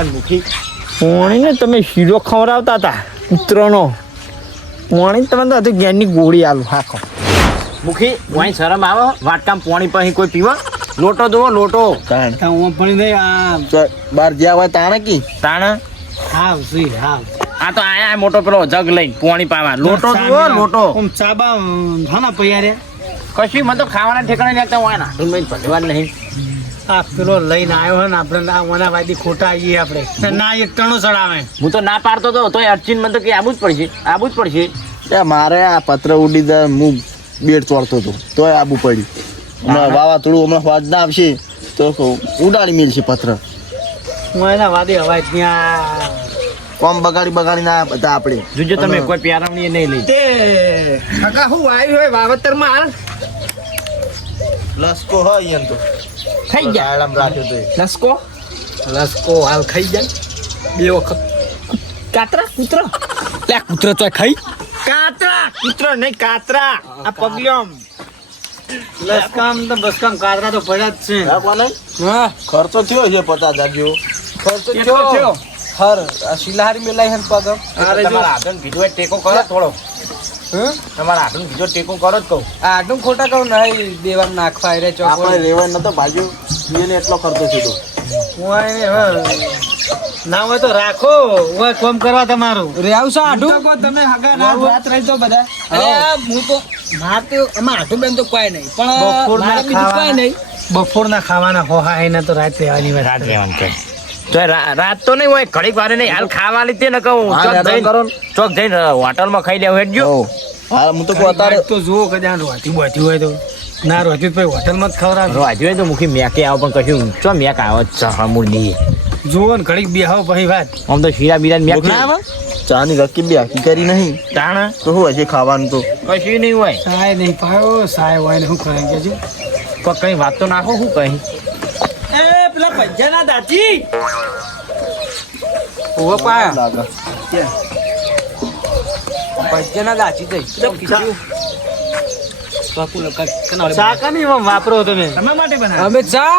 અને મુખી પોણીને તમે શીરો ખવડાવતા હતા કૂતરોનો પોણી તમે તો હજુ ગેરની ગોળી આલું હાખો મુખી વાંઈ શરમ આવે વાટકામ પોણી પછી કોઈ પીવા લોટો જોવો લોટો પણ નહીં આ બાર જ્યાં હોય તાણે કી તાણા હાવ સી હાવ આ તો આયા મોટો પેલો જગ લઈને પોણી પાવા લોટો જોવો લોટો ઓમ ચાબા થાના પૈયા રે કશું મને તો ખાવાના ઠેકાણે લેતા હોય ના મેં ભરવા નહીં આ પેલો લઈને આવ્યો હોય ને આપણે ઓના વાદી ખોટા આવીએ આપણે ના એક ટણો ચડાવે હું તો ના પાડતો તો તોય અર્ચિન મને તો કે આવું જ પડશે મારે આ પત્ર ઉડી દે હું બેડ ચોરતો હતો તોય આબુ પડ્યું હમણાં વાવાઝોડું હમણાં સ્વાદ ના આવશે તો ઉડાડી મેલશે પત્ર હું એના વાદી અવાજ ત્યાં કોમ બગાડી ના બધા આપણે જોજો તમે કોઈ પ્યારવણી નહીં લઈ તે કાકા હું આવ્યું હોય વાવતરમાં હાલ લસકો હોય એમ તો ખાઈ ગયા આરામ રાખ્યો તો લસકો હાલ ખાઈ જાય બે વખત કાતરા કૂતરો લે કૂતરો તો ખાઈ કાતરા કૂતરો નહીં કાતરા આ પગલ્યોમ લસકામ તો બસકામ કાતરા તો પડ્યા જ છે કોને હા ખર્ચો થયો છે 50,000 જેવો ખર્ચો કેટલો થયો હર આ શિલાહારી મેલાઈ હન પગ અરે તમારા હાથન કીધું હોય ટેકો કરો થોડો તમારા હાથન કીધું ટેકો કરો જ કહું આટલું ખોટા કહું નહીં દેવામ નાખવા રે આપણે રેવાય નતો ભાજ્યો એને એટલો ખર્ચો થયો ના હોય તો રાખો હોય કોમ કરવા તમારું રે આવશો આઠું તમે હગા ના વાત રહી તો બધા અરે હું તો માર તો એમાં આઠું બેન તો કોઈ નહીં પણ મારે બીજું કોઈ નહીં બપોરના ખાવાના હોહા એના તો રાત રહેવાની વાત રાત રહેવાનું કહે તો રાત તો નહીં હોય ઘડીક વારે નહીં હાલ ખાવા લીધે ને કહું ચોક જઈને હોટલમાં ખાઈ લેવું હેડજો હા હું તો કહું અત્યારે તો જુઓ કદાચ રોટી બોતી હોય તો ના રોટી પછી હોટલમાં જ ખવડાવે રોજ હોય તો મુખી મેકે આવો પણ કશું ચો મેક આવો ચહમૂળની જુઓ ને ઘડીક બેહો પછી વાત આમ તો શીરા બીરા મેક ના આવે ચાની રકીબ બી આખી કરી નહીં તાણા તો શું હશે ખાવાનું તો કશું નહીં હોય સાય નહીં પાયો સાય હોય ને શું કરે કે છે પણ કઈ વાત તો નાખો શું કઈ એ પેલા પંજાના દાચી ઓવો પાયા લાગે પંજાના દાચી થઈ ચા કની વાપરો તમે તમે માટે બનાવ અમે ચા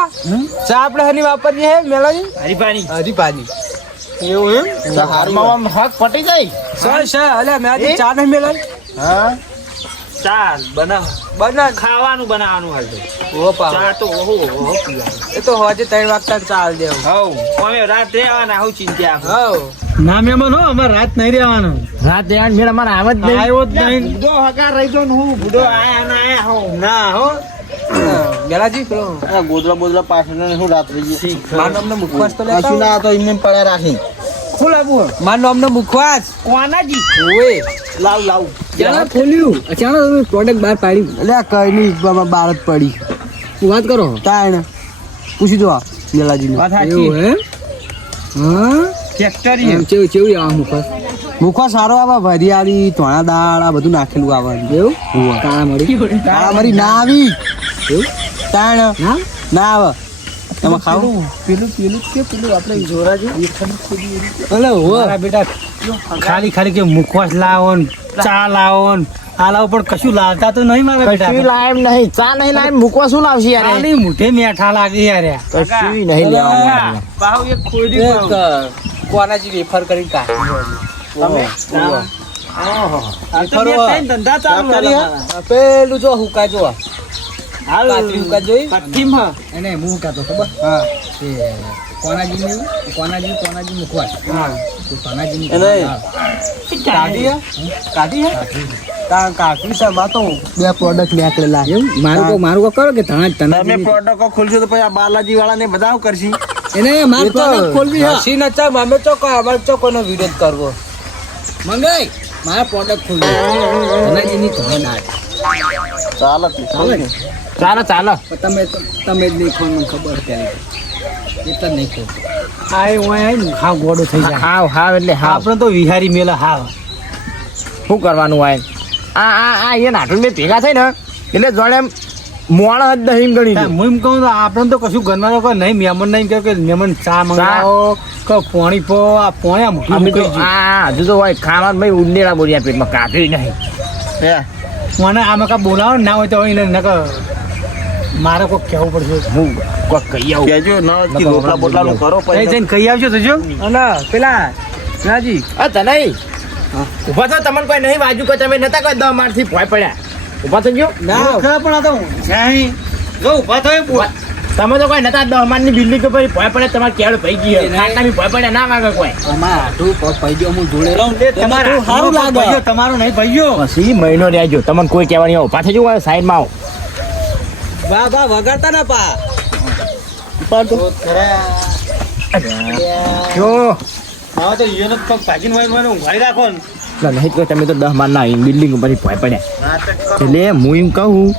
આપણે હની વાપરીએ હે મેલાજી હરીપાની હરીપાની એવું એમ હારમાં હક પટી જાય સર અલ્યા મેં આજે ચા નહીં મેલાઈ હા ચાલ બના ખાવાનું બનાવવાનું હાલ ઓ પા ચા તો ઓહો ઓહો પીવા એ તો હોજે 3 વાગતા ચાલ દેવ હવ અમે રાત રહેવાના હું ચિંતા હવ ના મેમન હો અમાર રાત નહીં રહેવાનું રાત રહેવાનું મેળ અમારે આવે જ નહીં આવ્યો જ નહીં બુડો હકા રહી જો ને હું બુડો આયા ના આયા હો ના હો ગેલાજી પેલો આ ગોદરા પાછળ હું રાત રહી મારું નામને મુખવાસ તો કશું ના તો એમને પડ્યા રાખી ખોલાવું મારું નામને મુખવાસ કોનાજી ઓએ લાવ ચાલો ખોલ્યું અચાનક તમે પ્રોડક્ટ બહાર પાડી એટલે કઈ નહીં બાર જ પડી વાત કરો તાણ પૂછી દો મેલાજી વાત એવું સાચી હે હા ફેક્ટરી એમ કેવું આ મુખવાસ મુખો સારો આવે ભરિયાળી ધોણા દાળ આ બધું નાખેલું આવે એવું કાળા મળી કાળા મરી ના આવી એવું તાણ ના ના આવે એમાં ખાવું પેલું આપણે જોરા જો અલે હો મારા બેટા ખાલી કે મુખવાસ લાવો ને ચા લાવો ને આ લાવો પણ કશું લાવતા તો નહીં મારા બેટા કશું લાયમ નહીં ચા નહીં લાયમ મૂકવા શું લાવશે યાર ખાલી મુઠે મેઠા લાગે યાર કશું નહીં લેવાનું પાહુ એક ખોડી કોનાજી વેફર કરી તમે ધંધા ચાલુ પેલું જો હુકા જો હાલ પાતળી હુકા જોઈ પથ્થીમ હા એને હું કાતો ખબર હા એ કોનાજી મુખવાસ હા તો કોનાજી એને કાઢી હે તા કાકી સા તો બે પ્રોડક્ટ નીકળેલા એવું મારું કો કરો કે તમે પ્રોડક્ટ ખોલશો તો પછી આ બાલાજી વાળા ને બધા શું કરશી એને માર પ્રોડક્ટ ખોલવી હા હસી નચા મામે ચોકો અમાર ચોકોનો વિરોધ કરવો મંગાઈ મારા પ્રોડક્ટ ખોલવી કોનાજીની ધોનાર ચાલો તમે જ નહીં ખો મને ખબર કે એટલે નહીં ખો આ ઓય આઈ હા ગોડો થઈ જાય હાવ એટલે હાવ આપણે તો વિહારી મેલા હાવ શું કરવાનું હોય આ એ નાટું મેં ભેગા થઈ ને એટલે જોડે એમ મોણ જ નહીં ગણી લે. હું એમ કહું તો આપણે તો કશું ઘરમાં તો કોઈ નહીં મહેમાન નહીં કહે કે મહેમાન ચા મંગાવો કે પાણી પો આ પોણ્યા અમે મૂકી તો હજુ તો હોય ખાવાનું ભાઈ ઉંદેડા બોલ્યા પેટમાં કાઢ્યું નહીં મને આમાં કા બોલાવો ના હોય તો હોય ને નકર મારે કોક કહેવું પડશે હું કોક કહી આવું કહેજો ના રોટલા બોટલાનું કરો અહીં પછી જઈને કહી આવજો તો જો અને પેલા રાજી આ તને ઉભા થો, તમને કોઈ નહીં વાજુ કે તમે નતા કોઈ 10 મારથી ભોય પડ્યા. ઉભા થજો. ના પણ આ તો જ્યાં જો ઊભા થયો તમે તો કોઈ નતા 10 મારની બિલ્ડિંગ ઉપર ભોય પડે, તમારે કેળ ભાઈ ગઈ ખાટલા બી ભોય પડ્યા ના વાગે કોઈ. તમારું સારું લાગે તમારું નહીં ભાઈઓ પછી મહિનો રહેજો, તમને કોઈ કહેવાની ઉભા થજો, સાઈડમાં આવો. વાહ વાહ વગાડતા ના પા જો હા તો ઈયોનો પગ ભાગીને વાઈને ઊંઘાડી રાખો ને ના નહીં તો તમે તો 10 માર ના બિલ્ડિંગ ઉપર ભોય પડ્યા. એટલે હું એમ કહું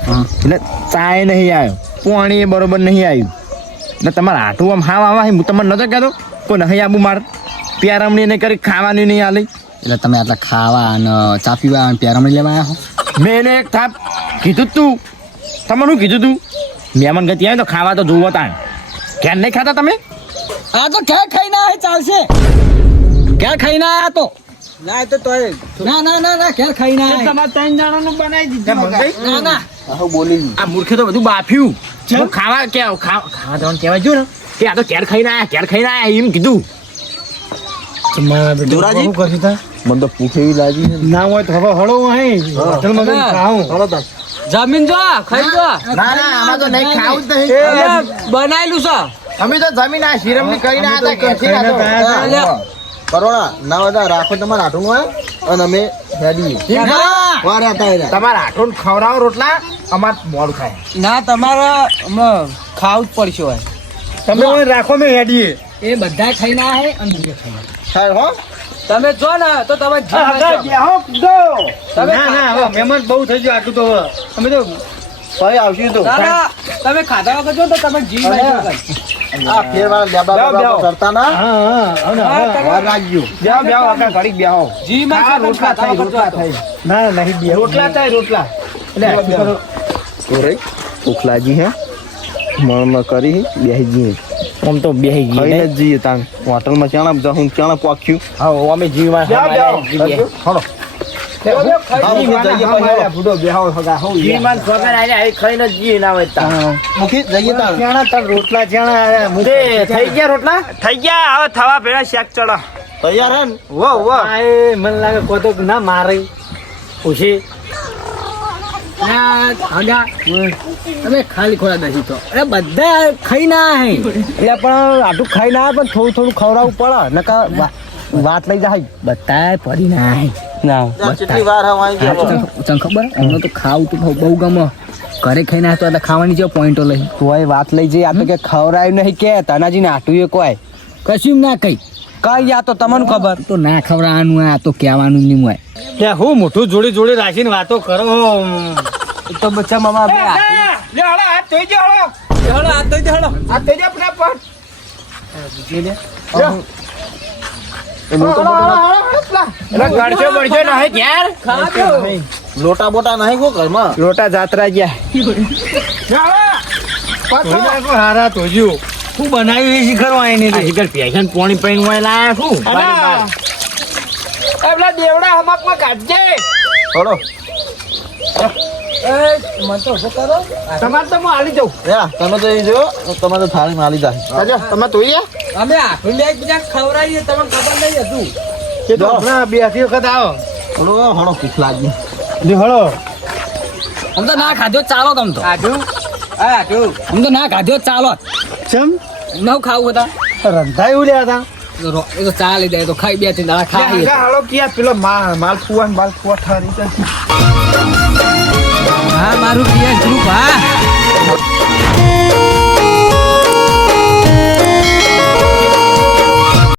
એટલે ચાય નહીં આવ્યો, પાણી એ બરોબર નહીં આવ્યું ને તમારે આટું આમ હાવ આવા હું તમને નતો કહેતો કોઈ નહીં આબુ માર પ્યારમણી નહીં કરી ખાવાની નહીં આલી. એટલે તમે આટલા ખાવા અને ચા પીવા અને પ્યારમણી લેવા આવ્યા હો મેં એને એક થાપ કીધું જ તું, તમને શું કીધું તું મહેમાન ગતિ આવે તો ખાવા તો જોવો તાણ. ક્યાં નહીં ખાતા તમે? આ તો ક્યાં ખાઈને આયા ચાલશે ક્યાં ખાઈને આયા તો ના તો તોય ના ના ના ના ક્યાં ખાઈને આયા તમારે 3 જણાનું બનાવી દીધું ના ના આહો બોલી આ મૂર્ખે તો બધું બાફ્યું. હું ખાવા ખાવા જવાનું કહેવાય જો ને કે આ તો કેર ખાઈને આયા એમ કીધું. દોરાજી? શું કરશું તા? મને તો ભૂખ એવી લાગી છે ના હોય તો હવે હળો અહીં હોટલમાં જઈને ખાવું હળો તાર. જમીન જો ખાઈ જો ના આમાં તો નહીં ખાવું જ નહીં. બનાવેલું છે અમે તો જમીન આ શિરમની કરીને આયા હતા ઘેરથી ખાઈને રાતો. તો આયા હતા. કરોડા ના બધા રાખો તમારા આટું હોય અને અમે હેડીએ વારે હતા એરા. તમારા આટોન ખવડાવો રોટલા, અમાર મોડું ખાય. ના તમારે હમણાં ખાવું જ પડશે હોય તમે ઓય રાખો મેં હેડીએ એ બધા ખાઈને આયા અને બીજે ખાઈને સાહેબ હો તમે જો ને તો તમે ના ના હવે મહેમાન બહુ થઈ ગયો આટલું તો હવે અમે તો ભાઈ આવશું તો તમે ખાધા વગર જો તો તમે જીવ આ ફેરવાળા લેબડા લેબડા કરતા ના વાર રાખજો. બેહો આપણે ઘડીક બેહો. જી આ રોટલા થાય, રોટલા થાય. ના નહીં બે રોટલા થાય, રોટલા. એટલે તો રે ભૂખ લાગી હે મણ કરી બેહી જઈએ આમ તો બેહી ગઈ ખાઈને ને. જ જઈએ તાન હોટલમાં ચાણા બધા હું ચાણા પાક્યું હા અમે જીવમાં હલો જીવમાં વગર આયા એ ખાઈને જ જીવ ના હોય તા. મૂકી જઈએ તાન ચાણા તાર રોટલા ચાણા તે થઈ ગયા રોટલા? થઈ ગયા, હવે થવા ભેળા શેક ચડો. તૈયાર હે ને એ મને લાગે કોતો ના મારે પૂછી તમે ખાલી ખોરા નથી તો અરે બધા ખાઈને આયા એટલે પણ આટલું ખાઈ ના પણ થોડું થોડું ખવડાવવું પડે નકા વાત લઈ જાય બધા ફરી ના ના કેટલી વાર હવા આવી ગયા તને ખબર અમને તો ખાવું તો બહુ ગમે ઘરે ખાઈને આવ્યા તો એટલે ખાવાની જો પોઈન્ટો લઈ તોય વાત લઈ જઈ આ તો કે ખવડાવ્યું નહીં કે તાનાજી ને આટું એ કોઈ કશું ના કઈ કઈ આ તો તમને ખબર તો ના ખવડાવવાનું આ તો કહેવાનું નહીં હોય કે હું મોઢું જોડી જોડી રાખીને વાતો કરો તો બચ્ચા મામા બે લોટા બોટા નહીં કો ઘરમાં લોટા જાત્રા ગયા. હારા તો જો શું બનાવ્યું એ શીખરવા એની આ શિખર પેશન પોણી પૈન હોય લાયા શું? પેલા દેવડા હમકમાં કાઢજે. હળો તમારે તો હું હાલી જાઉં. તમે તો એ જો તમે તો થાળી માલી જાય જાજો, તમે તોઈ રહ્યા? અમે આખું એકબીજા ખવડાવીએ તમને ખબર નહીં હતું કે તો હમણાં બે આથી વખત આવો હળો હળો ભૂખ લાગી જો હળો આમ તો ના ખાધો ચાલો તમ તો આમ તો ના ખાધો ચાલો ચમ નવ ખાવું હતા રંધાયું લ્યા હતા એ તો ચાલી દે તો ખાઈ બે ત્રણ દાડા ખાઈ હાલો ક્યાં પેલો માલ ફુવા ઠરી હા મારું પિયા ગ્રુપ હા